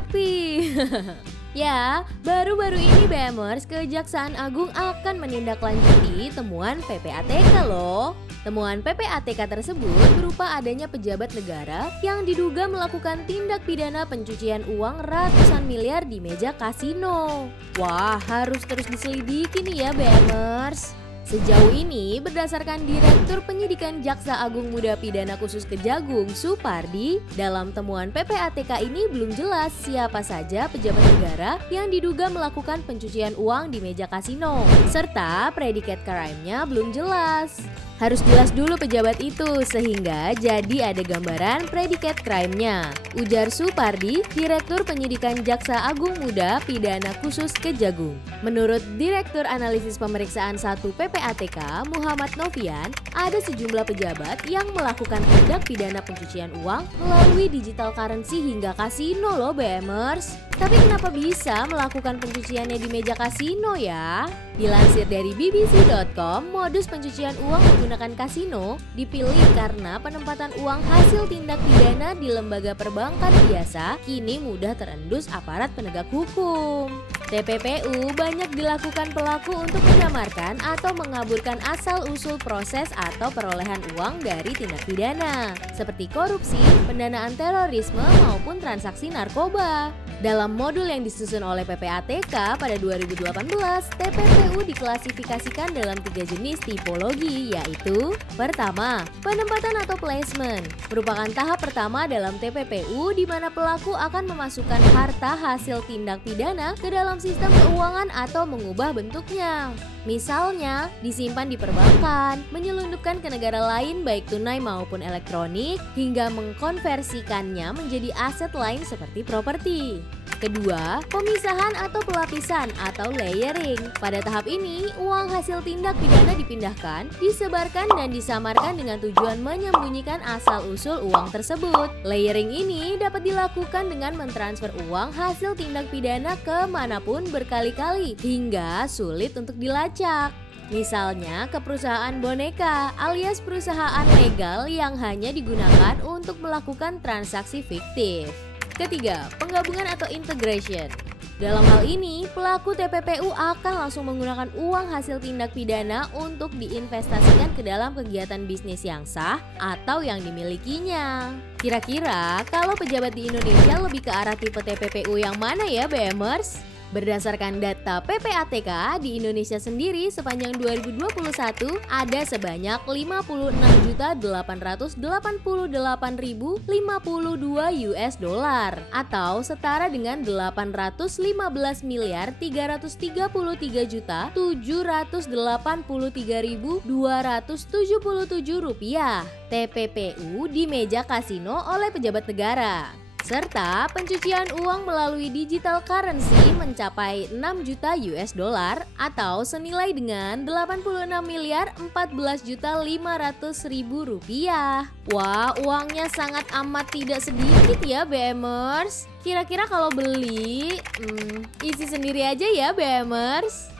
rapi. Ya, baru-baru ini BEMers, Kejaksaan Agung akan menindaklanjuti temuan PPATK loh. Temuan PPATK tersebut berupa adanya pejabat negara yang diduga melakukan tindak pidana pencucian uang ratusan miliar di meja kasino. Wah, harus terus diselidiki nih ya BEMers. Sejauh ini, berdasarkan Direktur Penyidikan Jaksa Agung Muda Pidana Khusus Kejagung, Supardi, dalam temuan PPATK ini belum jelas siapa saja pejabat negara yang diduga melakukan pencucian uang di meja kasino, serta predikat crime-nya belum jelas. Harus jelas dulu pejabat itu sehingga jadi ada gambaran predikat crime-nya, ujar Supardi, Direktur Penyidikan Jaksa Agung Muda Pidana Khusus Kejagung. Menurut Direktur Analisis Pemeriksaan 1 PPATK, Muhammad Novian, ada sejumlah pejabat yang melakukan tindak pidana pencucian uang melalui digital currency hingga kasino loh BEMers. Tapi kenapa bisa melakukan pencuciannya di meja kasino ya? Dilansir dari bbc.com, modus pencucian uang menggunakan kasino dipilih karena penempatan uang hasil tindak pidana di lembaga perbankan biasa kini mudah terendus aparat penegak hukum. TPPU banyak dilakukan pelaku untuk menyamarkan atau mengaburkan asal-usul proses atau perolehan uang dari tindak pidana, seperti korupsi, pendanaan terorisme maupun transaksi narkoba. Dalam modul yang disusun oleh PPATK pada 2018, TPPU diklasifikasikan dalam 3 jenis tipologi, yaitu: pertama, penempatan atau placement, merupakan tahap pertama dalam TPPU di mana pelaku akan memasukkan harta hasil tindak pidana ke dalam sistem keuangan atau mengubah bentuknya. Misalnya, disimpan di perbankan, menyelundupkan ke negara lain baik tunai maupun elektronik, hingga mengkonversikannya menjadi aset lain seperti properti. Kedua, pemisahan atau pelapisan atau layering. Pada tahap ini, uang hasil tindak pidana dipindahkan, disebarkan dan disamarkan dengan tujuan menyembunyikan asal-usul uang tersebut. Layering ini dapat dilakukan dengan mentransfer uang hasil tindak pidana kemanapun berkali-kali hingga sulit untuk dilacak. Misalnya ke perusahaan boneka alias perusahaan legal yang hanya digunakan untuk melakukan transaksi fiktif. Ketiga, penggabungan atau integration. Dalam hal ini, pelaku TPPU akan langsung menggunakan uang hasil tindak pidana untuk diinvestasikan ke dalam kegiatan bisnis yang sah atau yang dimilikinya. Kira-kira kalau pejabat di Indonesia lebih ke arah tipe TPPU yang mana ya BEMers? Berdasarkan data PPATK, di Indonesia sendiri sepanjang 2021 ada sebanyak 56.888.052 US dollar atau setara dengan 833.333.783.277 rupiah TPPU di meja kasino oleh pejabat negara. Serta pencucian uang melalui digital currency mencapai 6 juta US dollar atau senilai dengan 86.014.500.000 rupiah. Wah, uangnya sangat amat tidak sedikit ya BEMers. Kira-kira kalau beli, isi sendiri aja ya BEMers.